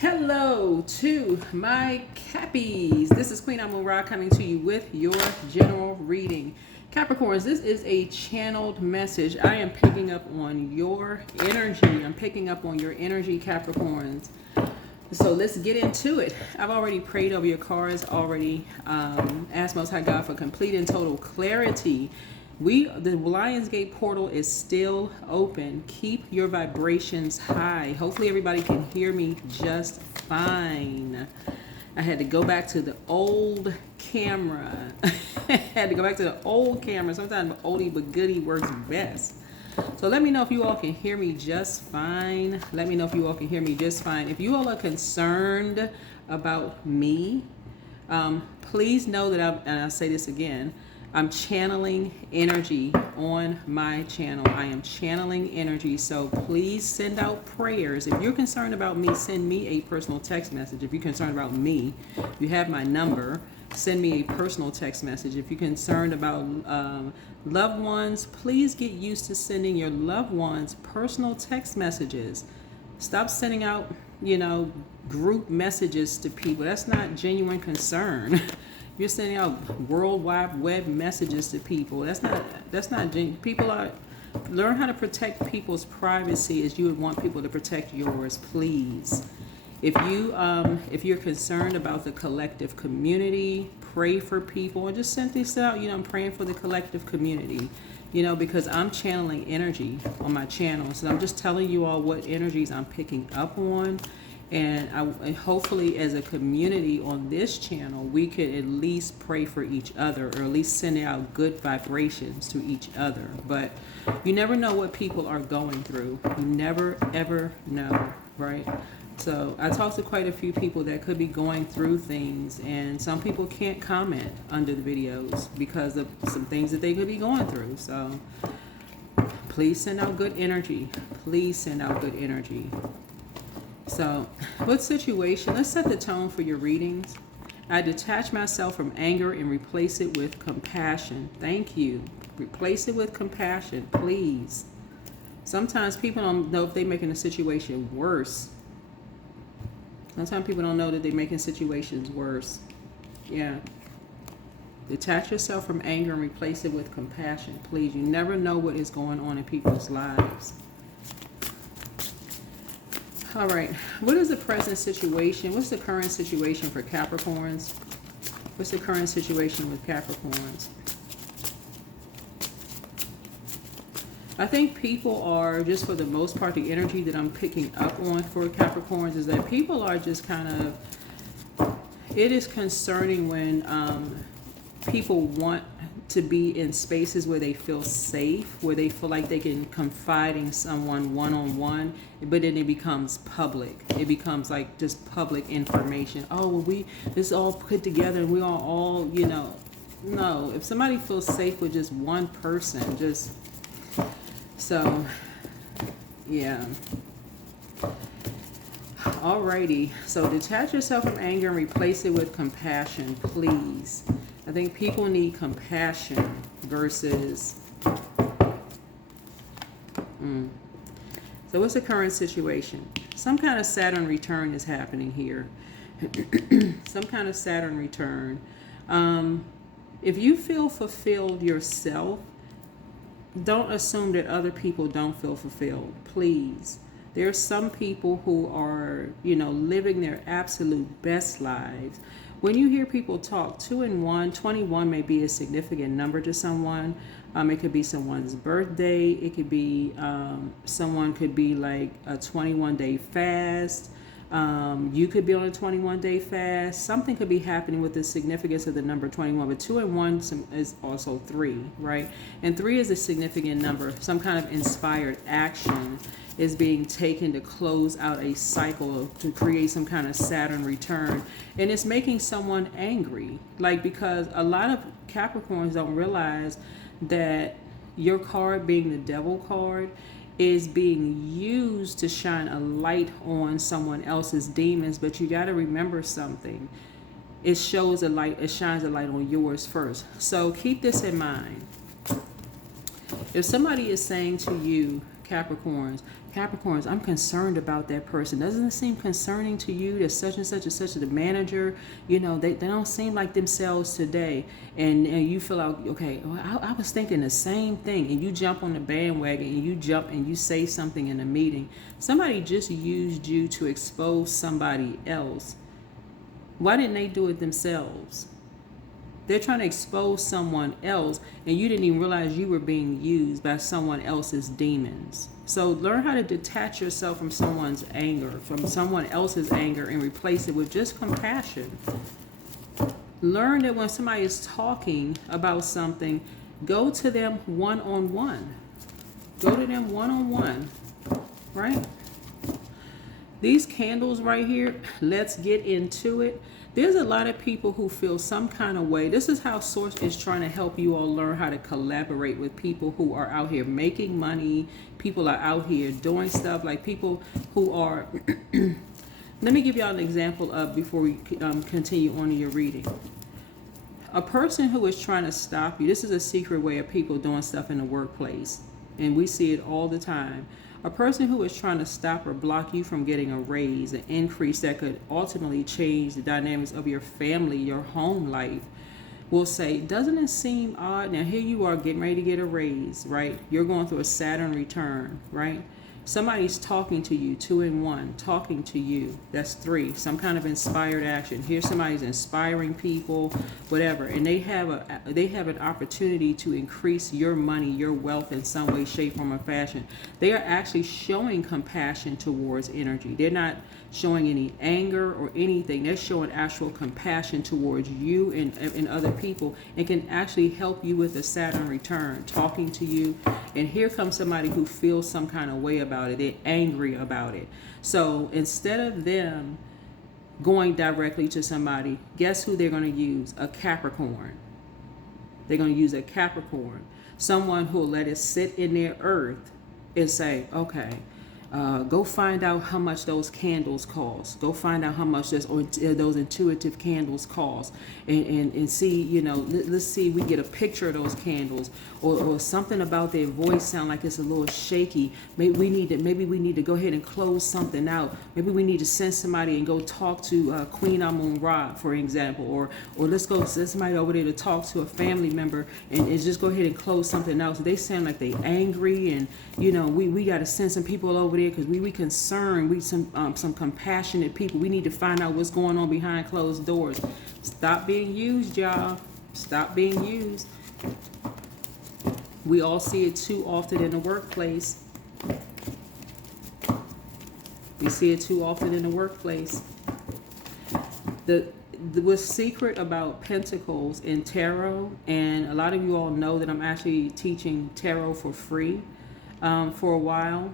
Hello to my Cappies. This is Queen Amun Ra coming to you with your general reading. Capricorns, this is a channeled message. I am picking up on your energy. I'm picking up on your energy, Capricorns. So let's get into it. I've already prayed over your cards, already asked Most High God for complete and total clarity. The Lionsgate portal is still open. Keep your vibrations high. Hopefully everybody can hear me just fine. I had to go back to the old camera. Sometimes oldie but goodie works best. So let me know if you all can hear me just fine. If you all are concerned about me, please know that and I'll say this again, I'm channeling energy on my channel. I am channeling energy, so please send out prayers. If you're concerned about me, send me a personal text message. If you're concerned about me, you have my number. Send me a personal text message. If you're concerned about loved ones, please get used to sending your loved ones personal text messages. Stop sending out, group messages to people. That's not genuine concern. You're sending out World Wide Web messages to people. That's not genuine. Learn how to protect people's privacy as you would want people to protect yours, please. If you're concerned about the collective community, pray for people, or just send this out. I'm praying for the collective community, because I'm channeling energy on my channel. So I'm just telling you all what energies I'm picking up on. And hopefully as a community on this channel, we could at least pray for each other, or at least send out good vibrations to each other. But you never know what people are going through. You never, ever know, right? So I talked to quite a few people that could be going through things, and some people can't comment under the videos because of some things that they could be going through. So please send out good energy. So, what situation? Let's set the tone for your readings. I detach myself from anger and replace it with compassion. Thank you. Replace it with compassion, please. Sometimes people don't know if they're making a situation worse. Sometimes people don't know that they're making situations worse. Yeah. Detach yourself from anger and replace it with compassion, please. You never know what is going on in people's lives. All right, what is the present situation? What's the current situation for Capricorns? What's the current situation with Capricorns? I think people are, just for the most part, the energy that I'm picking up on for Capricorns is that people are just kind of, it is concerning when people want to be in spaces where they feel safe, where they feel like they can confide in someone one-on-one, but then it becomes public. It becomes like just public information. Oh, well, this is all put together and we all, no. If somebody feels safe with just one person, so, yeah. Alrighty, so detach yourself from anger and replace it with compassion, please. I think people need compassion versus... So what's the current situation? Some kind of Saturn return is happening here. Some kind of Saturn return. If you feel fulfilled yourself, don't assume that other people don't feel fulfilled, please. There are some people who are, living their absolute best lives. When you hear people talk 2 and 1, 21 may be a significant number to someone. It could be someone's birthday. It could be someone could be like a 21-day fast. You could be on a 21-day fast. Something could be happening with the significance of the number 21. But 2 and 1 is also 3, right? And 3 is a significant number. Some kind of inspired action is being taken to close out a cycle, to create some kind of Saturn return. And it's making someone angry. Because a lot of Capricorns don't realize that your card, being the Devil card, is being used to shine a light on someone else's demons. But you got to remember something. It shines a light on yours first. So keep this in mind. If somebody is saying to you, Capricorns, I'm concerned about that person. Doesn't it seem concerning to you that such and such and such the manager, you know, they don't seem like themselves today. And you feel like, okay, well, I was thinking the same thing. And you jump on the bandwagon and you jump and you say something in a meeting. Somebody just used you to expose somebody else. Why didn't they do it themselves? They're trying to expose someone else, and you didn't even realize you were being used by someone else's demons. So learn how to detach yourself from someone's anger, from someone else's anger, and replace it with just compassion. Learn that when somebody is talking about something, go to them one-on-one. Go to them one-on-one, right? These candles right here, let's get into it. There's a lot of people who feel some kind of way. This is how Source is trying to help you all learn how to collaborate with people who are out here making money. People are out here doing stuff, like people who are... Let me give y'all an example of, before we continue on in your reading. A person who is trying to stop you, this is a secret way of people doing stuff in the workplace, and we see it all the time. A person who is trying to stop or block you from getting a raise, an increase that could ultimately change the dynamics of your family, your home life, will say, doesn't it seem odd? Now here you are getting ready to get a raise, right? You're going through a Saturn return, right? Somebody's talking to you, 2 and 1, talking to you. That's 3, some kind of inspired action. Here somebody's inspiring people, whatever, and they have an opportunity to increase your money, your wealth in some way, shape, form, or fashion. They are actually showing compassion towards energy. They're not showing any anger or anything. They're showing actual compassion towards you and other people, and can actually help you with the Saturn return, talking to you. And here comes somebody who feels some kind of way about it. They're angry about it. So instead of them going directly to somebody, guess who they're going to use? A Capricorn. They're going to use a Capricorn. Someone who will let it sit in their earth and say, okay, go find out how much those candles cost. Go find out how much those intuitive candles cost, and see, you know, let's see if we get a picture of those candles, or something about their voice sound like it's a little shaky. Maybe we need to go ahead and close something out. Maybe we need to send somebody and go talk to Queen Amun Ra, for example, or let's go send somebody over there to talk to a family member and just go ahead and close something out. So they sound like they angry, and you know, we got to send some people over there because we concerned. We some compassionate people. We need to find out what's going on behind closed doors. Stop being used, y'all. Stop being used. We all see it too often in the workplace. We see it too often in the workplace. What's secret about Pentacles in Tarot, and a lot of you all know that I'm actually teaching Tarot for free for a while,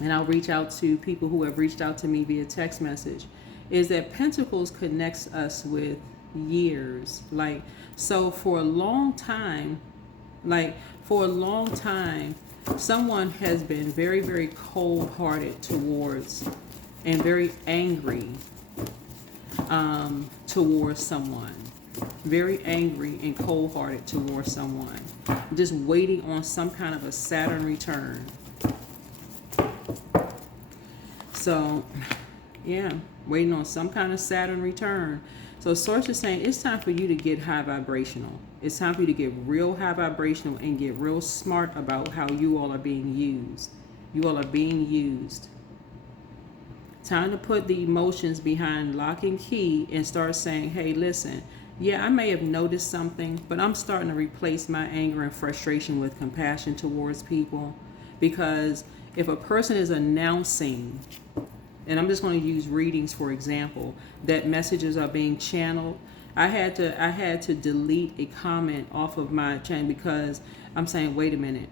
and I'll reach out to people who have reached out to me via text message, is that Pentacles connects us with years. Like, so for a long time, someone has been very, very cold-hearted towards, and very angry towards someone. Very angry and cold-hearted towards someone. Just waiting on some kind of a Saturn return. So, yeah, waiting on some kind of Saturn return. So Source is saying it's time for you to get high vibrational. It's time for you to get real high vibrational and get real smart about how you all are being used. You all are being used. Time to put the emotions behind lock and key and start saying, hey, listen, yeah, I may have noticed something, but I'm starting to replace my anger and frustration with compassion towards people. Because if a person is announcing, and I'm just going to use readings for example, that messages are being channeled, I had to delete a comment off of my channel because I'm saying, wait a minute,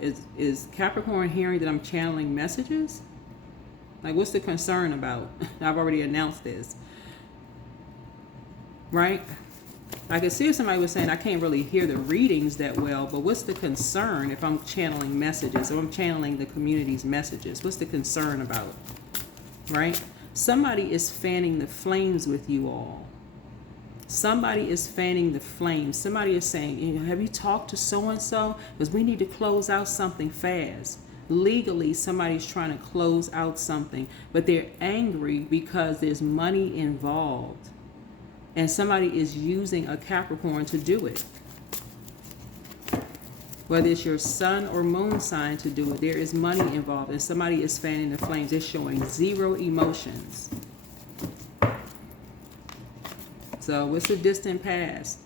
is Capricorn hearing that I'm channeling messages? Like, what's the concern about? I've already announced this, right? I could see if somebody was saying I can't really hear the readings that well, but what's the concern if I'm channeling messages, or I'm channeling the community's messages? What's the concern about, right? Somebody is fanning the flames with you all. Somebody is fanning the flames. Somebody is saying, you know, have you talked to so-and-so? Because we need to close out something fast. Legally, somebody's trying to close out something, but they're angry because there's money involved. And somebody is using a Capricorn to do it. Whether it's your sun or moon sign to do it, there is money involved, and somebody is fanning the flames. They're showing zero emotions. So it's a distant past.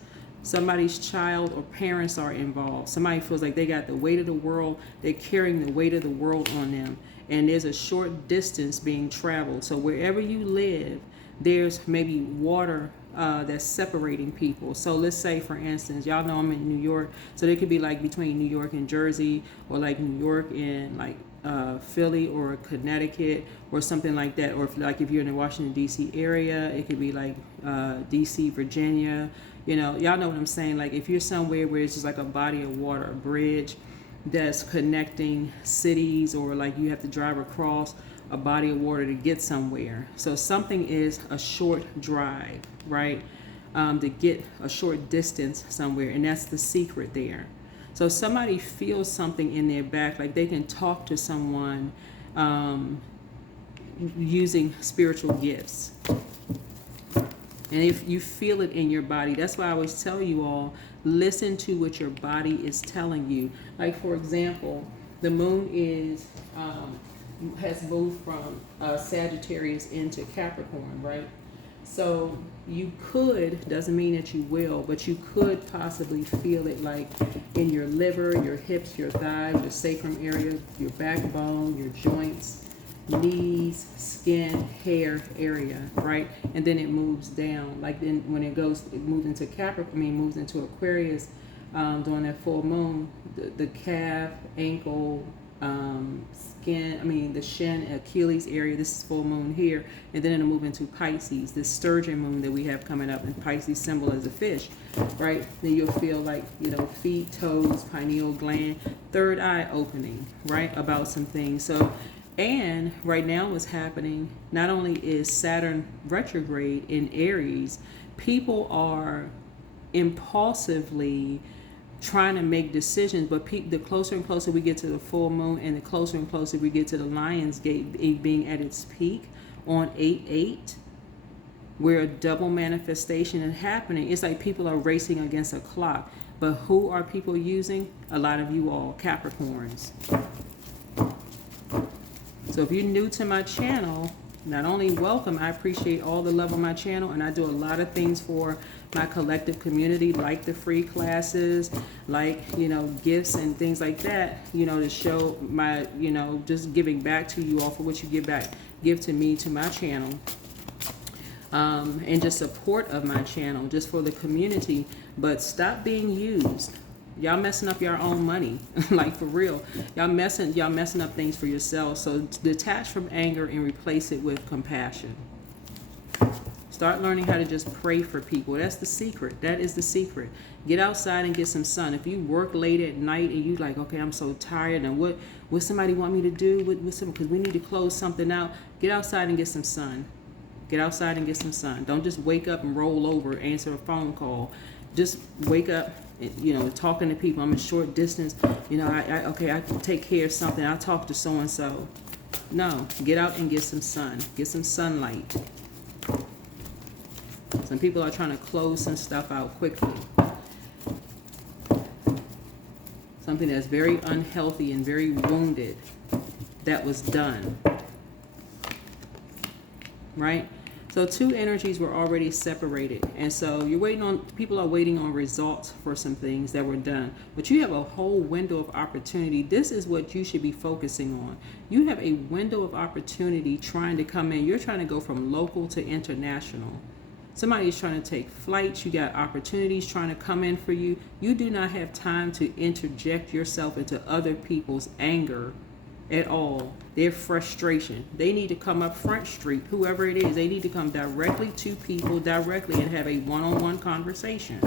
Somebody's child or parents are involved. Somebody feels like they got the weight of the world. They're carrying the weight of the world on them. And there's a short distance being traveled. So wherever you live, there's maybe water that's separating people. So let's say, for instance, y'all know I'm in New York. So they could be like between New York and Jersey, or like New York and like Philly or Connecticut or something like that. Or if you're in the Washington, D.C. area, it could be like D.C., Virginia. You know, y'all know what I'm saying. Like if you're somewhere where it's just like a body of water, a bridge that's connecting cities, or like you have to drive across a body of water to get somewhere. So something is a short drive, right? To get a short distance somewhere, and that's the secret there. So somebody feels something in their back, like they can talk to someone using spiritual gifts. And if you feel it in your body, that's why I always tell you all, listen to what your body is telling you. Like, for example, the moon has moved from Sagittarius into Capricorn, right? So you could, doesn't mean that you will, but you could possibly feel it like in your liver, your hips, your thighs, your sacrum area, your backbone, your joints, knees, skin, hair area, right? And then it moves down. Like then when it moves into Capricorn, moves into Aquarius during that full moon, the calf, ankle, skin, the shin, Achilles area, this is full moon here, and then it'll move into Pisces, this sturgeon moon that we have coming up, and Pisces symbol is a fish, right? Then you'll feel like, feet, toes, pineal gland, third eye opening, right, about some things. So, and right now what's happening, not only is Saturn retrograde in Aries, people are impulsively trying to make decisions, but the closer and closer we get to the full moon, and the closer and closer we get to the Lion's Gate being at its peak on 8/8, where a double manifestation is happening, it's like people are racing against a clock. But who are people using? A lot of you all, Capricorns. So if you're new to my channel, not only welcome, I appreciate all the love on my channel, and I do a lot of things for my collective community, like the free classes, like, gifts and things like that, to show my, just giving back to you all for what you give to me, to my channel, and just support of my channel, just for the community. But stop being used. Y'all messing up your own money, like for real. Y'all messing up things for yourselves. So detach from anger and replace it with compassion. Start learning how to just pray for people. That's the secret. That is the secret. Get outside and get some sun. If you work late at night and you like, okay, I'm so tired, and what somebody want me to do? Because we need to close something out. Get outside and get some sun. Get outside and get some sun. Don't just wake up and roll over, answer a phone call. Just wake up, talking to people. I'm a short distance. I can take care of something. I'll talk to so-and-so. No, get out and get some sun. Get some sunlight. Some people are trying to close some stuff out quickly. Something that's very unhealthy and very wounded that was done. Right? So two energies were already separated. And so people are waiting on results for some things that were done. But you have a whole window of opportunity. This is what you should be focusing on. You have a window of opportunity trying to come in. You're trying to go from local to international. Somebody's trying to take flights. You got opportunities trying to come in for you. You do not have time to interject yourself into other people's anger at all, their frustration. They need to come up Front Street, whoever it is. They need to come directly to people directly and have a one-on-one conversation.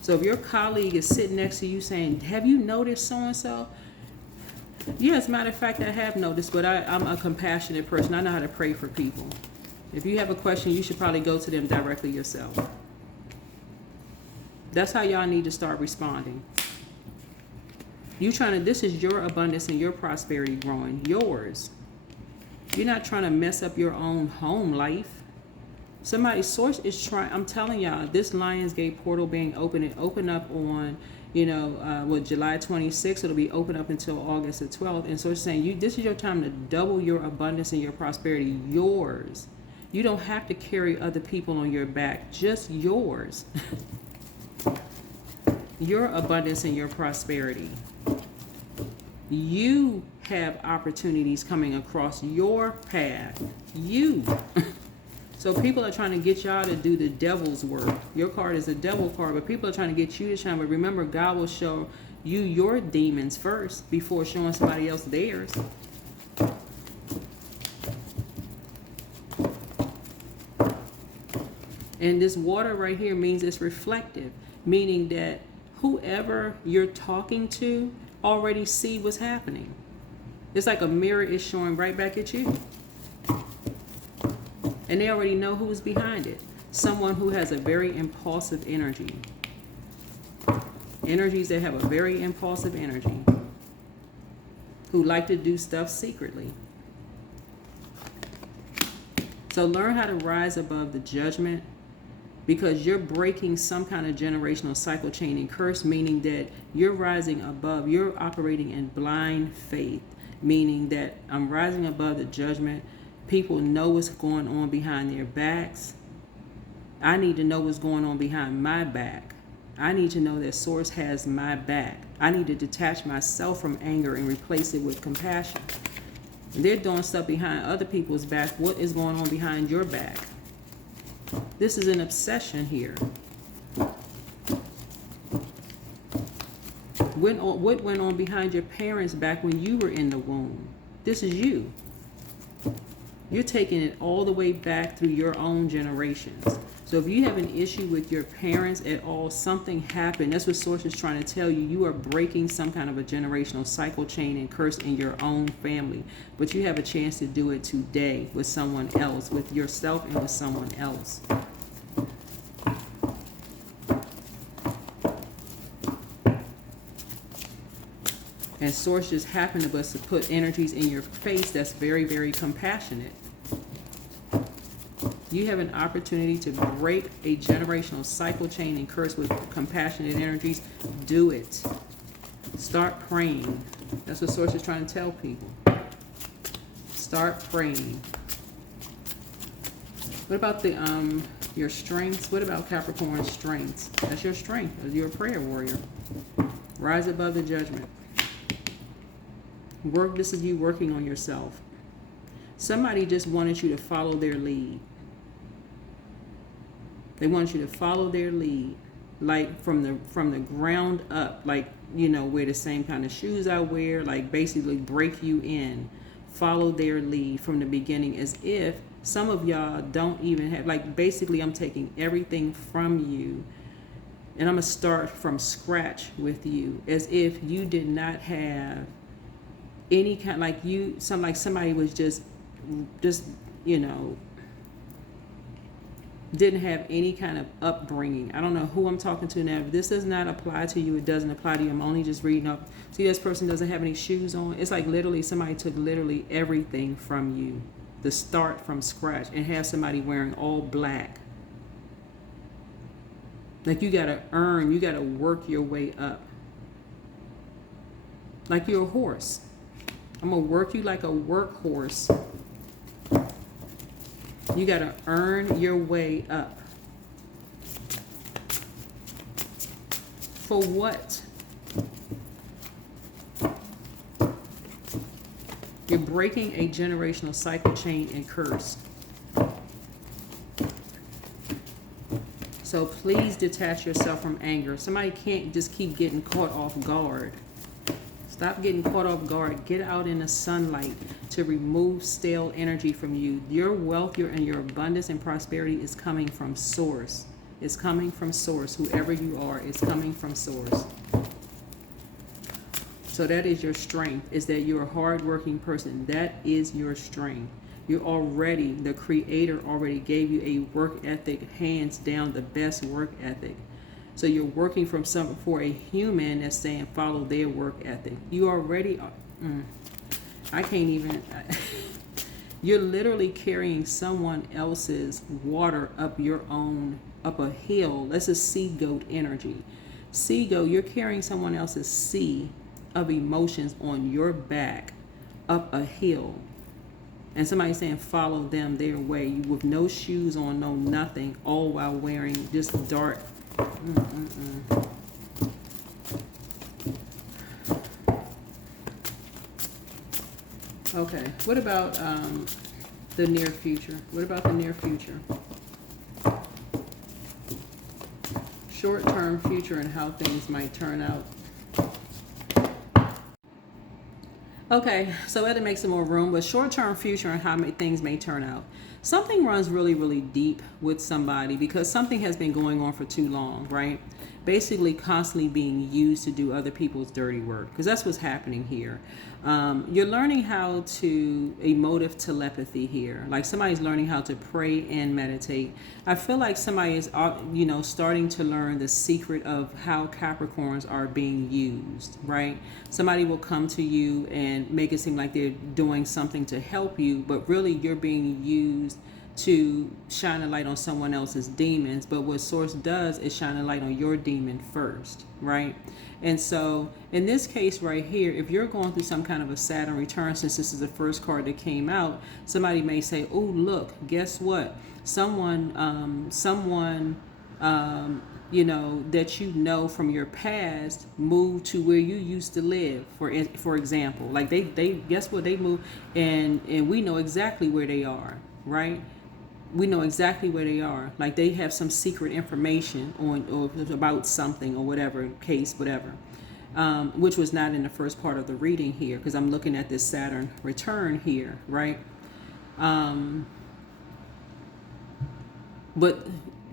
So if your colleague is sitting next to you saying, have you noticed so-and-so? Yeah, as a matter of fact, I have noticed, but I'm a compassionate person. I know how to pray for people. If you have a question, you should probably go to them directly yourself. That's how y'all need to start responding. This is your abundance and your prosperity growing, yours. You're not trying to mess up your own home life. Somebody's source is trying. I'm telling y'all, this Lionsgate portal being open, it opened up on, July 26th. It'll be open up until August the 12th. And so it's saying this is your time to double your abundance and your prosperity, yours. You don't have to carry other people on your back, just yours. Your abundance and your prosperity. You have opportunities coming across your path. You. So people are trying to get y'all to do the devil's work. Your card is a devil card, but people are trying to get you to shine. But remember, God will show you your demons first before showing somebody else theirs. And this water right here means it's reflective, meaning that whoever you're talking to already see what's happening. It's like a mirror is showing right back at you. And they already know who's behind it. Someone who has a very impulsive energy. Energies that have a very impulsive energy. Who like to do stuff secretly. So learn how to rise above the judgment, because you're breaking some kind of generational cycle chain and curse, meaning that you're rising above, you're operating in blind faith, meaning that I'm rising above the judgment. People know what's going on behind their backs. I need to know what's going on behind my back. I need to know that Source has my back. I need to detach myself from anger and replace it with compassion. They're doing stuff behind other people's back. What is going on behind your back? This is an obsession here. What went on behind your parents' back when you were in the womb? This is you. You're taking it all the way back through your own generations. So if you have an issue with your parents at all, something happened. That's what Source is trying to tell you. You are breaking some kind of a generational cycle chain and curse in your own family. But you have a chance to do it today with someone else, with yourself and with someone else. And Source just happened to us to put energies in your face that's very, very compassionate. You have an opportunity to break a generational cycle chain and curse with compassionate energies. Do it. Start praying. That's what Source is trying to tell people. Start praying. What about your strengths? What about Capricorn strengths? That's your strength. You're a prayer warrior. Rise above the judgment. This is you working on yourself. Somebody just wanted you to follow their lead. They want you to follow their lead, like from the ground up, like, wear the same kind of shoes I wear, like basically break you in. Follow their lead from the beginning, as if some of y'all don't even have, like, basically I'm taking everything from you and I'm going to start from scratch with you, as if you did not have any kind, like somebody was just didn't have any kind of upbringing. I don't know who I'm talking to now. If this does not apply to you, it doesn't apply to you. I'm only just reading up. See, this person doesn't have any shoes on. It's like literally somebody took literally everything from you. The start from scratch, and have somebody wearing all black. Like you got to work your way up. Like you're a horse. I'm going to work you like a workhorse. You got to earn your way up. For what? You're breaking a generational cycle chain and curse. So please detach yourself from anger. Somebody can't just keep getting caught off guard. Stop getting caught off guard. Get out in the sunlight to remove stale energy from you. Your wealth, your abundance and prosperity is coming from Source. It's coming from Source. Whoever you are, it's coming from Source. So that is your strength, is that you're a hardworking person. That is your strength. You're already, the Creator already gave you a work ethic, hands down the best work ethic. So you're working for a human that's saying follow their work ethic. You already are. I can't even. You're literally carrying someone else's water up a hill. That's a sea goat energy. Sea goat, you're carrying someone else's sea of emotions on your back up a hill. And somebody's saying follow them their way with no shoes on, no nothing, all while wearing just dark. Okay, what about the near future? What about the near future? Short-term future and how things might turn out. Okay, so I had to make some more room, but short-term future and how things may turn out. Something runs really, really deep with somebody because something has been going on for too long, right? Basically constantly being used to do other people's dirty work, because that's what's happening here. You're learning how to emotive telepathy here. Like somebody's learning how to pray and meditate. I feel like somebody is, starting to learn the secret of how Capricorns are being used, right? Somebody will come to you and make it seem like they're doing something to help you, but really you're being used to shine a light on someone else's demons. But what Source does is shine a light on your demon first, right? And so in this case right here, if you're going through some kind of a Saturn return, since this is the first card that came out, somebody may say, oh, look, guess what? Someone, that you know from your past moved to where you used to live, for example. Like they guess what? They moved, and we know exactly where they are, right? We know exactly where they are. Like they have some secret information on or about something or whatever case, whatever, which was not in the first part of the reading here, because I'm looking at this Saturn return here, right? But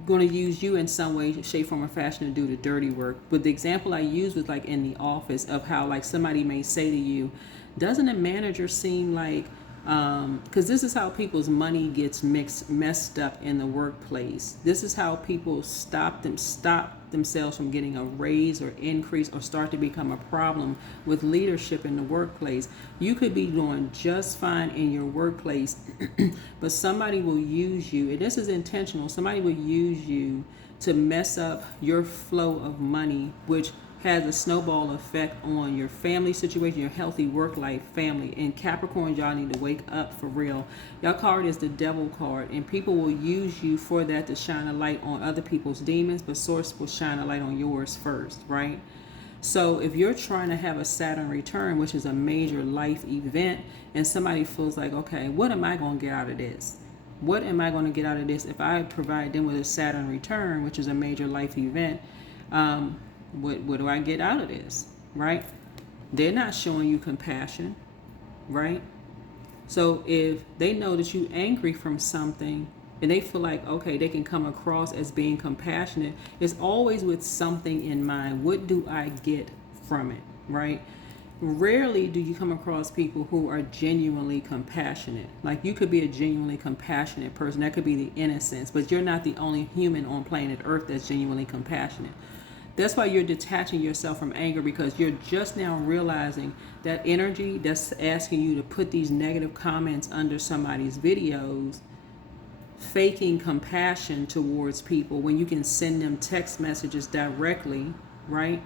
going to use you in some way, shape, form, or fashion to do the dirty work. But the example I used was like in the office of how like somebody may say to you, doesn't a manager seem like, because this is how people's money gets messed up in the workplace. This is how people stop themselves from getting a raise or increase or start to become a problem with leadership in the workplace. You could be doing just fine in your workplace, but somebody will use you, and this is intentional. Somebody will use you to mess up your flow of money, which has a snowball effect on your family situation, your healthy work life, family. And Capricorn, y'all need to wake up for real. Y'all card is the devil card, and people will use you for that to shine a light on other people's demons, but Source will shine a light on yours first, right? So if you're trying to have a Saturn return, which is a major life event, and somebody feels like, okay, what am I going to get out of this? What am I going to get out of this if I provide them with a Saturn return, which is a major life event? What do I get out of this, right? They're not showing you compassion, right? So if they know that you're angry from something and they feel like, okay, they can come across as being compassionate, it's always with something in mind. What do I get from it, right? Rarely do you come across people who are genuinely compassionate. Like you could be a genuinely compassionate person. That could be the innocence, but you're not the only human on planet Earth that's genuinely compassionate. That's why you're detaching yourself from anger, because you're just now realizing that energy that's asking you to put these negative comments under somebody's videos, faking compassion towards people when you can send them text messages directly, right?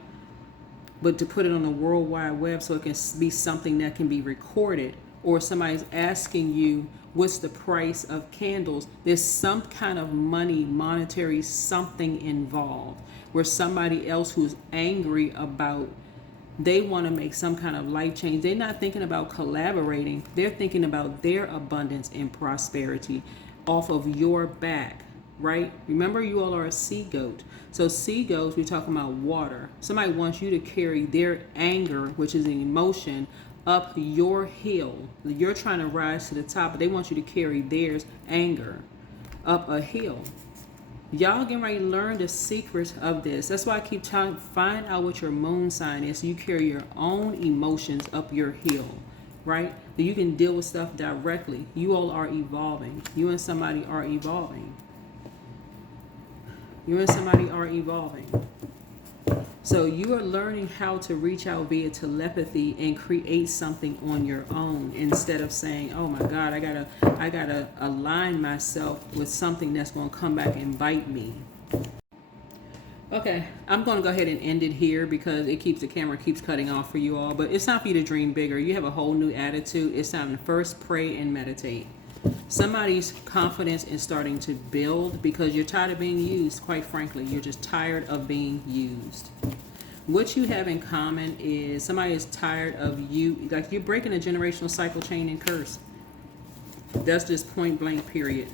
But to put it on the World Wide Web so it can be something that can be recorded, or somebody's asking you, what's the price of candles? There's some kind of monetary something involved, where somebody else who's angry about, they want to make some kind of life change. They're not thinking about collaborating. They're thinking about their abundance and prosperity off of your back, right? Remember, you all are a sea goat. So sea goats, we're talking about water. Somebody wants you to carry their anger, which is an emotion, up your hill. You're trying to rise to the top, but they want you to carry theirs, anger, up a hill. Y'all getting ready to learn the secret of this. That's why I keep trying to find out what your moon sign is, so you carry your own emotions up your hill, right? So you can deal with stuff directly. You all are evolving. You and somebody are evolving. You and somebody are evolving. So you are learning how to reach out via telepathy and create something on your own, instead of saying, "Oh my God, I gotta align myself with something that's going to come back and bite me." Okay, I'm going to go ahead and end it here because the camera keeps cutting off for you all. But it's time for you to dream bigger. You have a whole new attitude. It's time to first pray and meditate. Somebody's confidence is starting to build because you're tired of being used. Quite frankly, you're just tired of being used. What you have in common is somebody is tired of you. Like, you're breaking a generational cycle, chain, and curse. That's just point blank, period.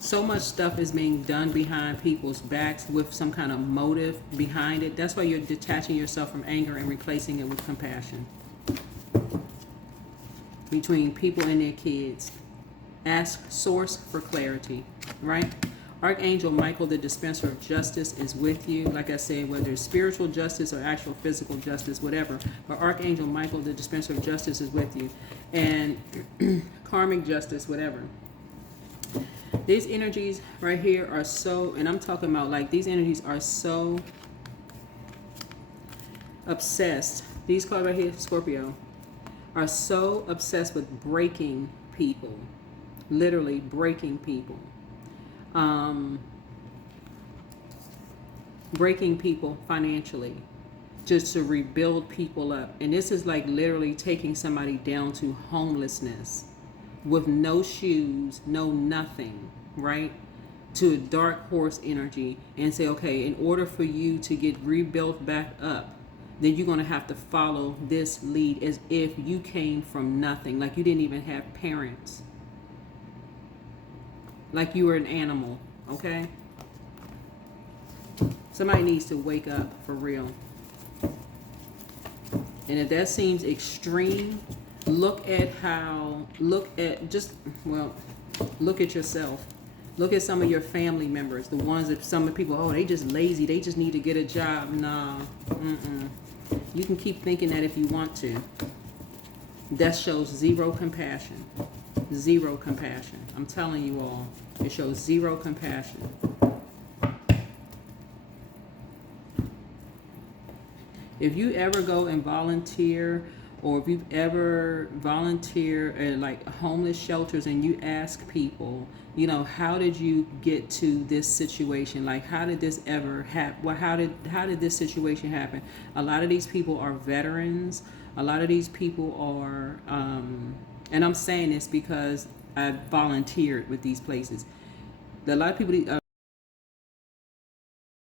So much stuff is being done behind people's backs with some kind of motive behind it. That's why you're detaching yourself from anger and replacing it with compassion. Between people and their kids. Ask source for clarity, right? Archangel Michael, the dispenser of justice, is with you. Like I said, whether it's spiritual justice or actual physical justice, whatever. But Archangel Michael, the dispenser of justice, is with you. And karmic justice, whatever. These energies right here are so, and I'm talking about like these energies are so obsessed. These cards right here, Scorpio, are so obsessed with breaking people. Literally breaking people. Breaking people financially. Just to rebuild people up. And this is like literally taking somebody down to homelessness. With no shoes, no nothing, right? To a dark horse energy and say, okay, in order for you to get rebuilt back up, then you're going to have to follow this lead as if you came from nothing, like you didn't even have parents, like you were an animal, okay? Somebody needs to wake up for real. And if that seems extreme, look at yourself. Look at some of your family members, the ones that some of the people, oh, they just lazy, they just need to get a job. Nah, you can keep thinking that if you want to. That shows zero compassion. Zero compassion. I'm telling you all, it shows zero compassion. If you ever go and volunteer, or if you've ever volunteered at like homeless shelters and you ask people, you know, how did you get to this situation? Like, how did this ever happen? Well, how did this situation happen? A lot of these people are veterans. A lot of these people are, and I'm saying this because I volunteered with these places. A lot of people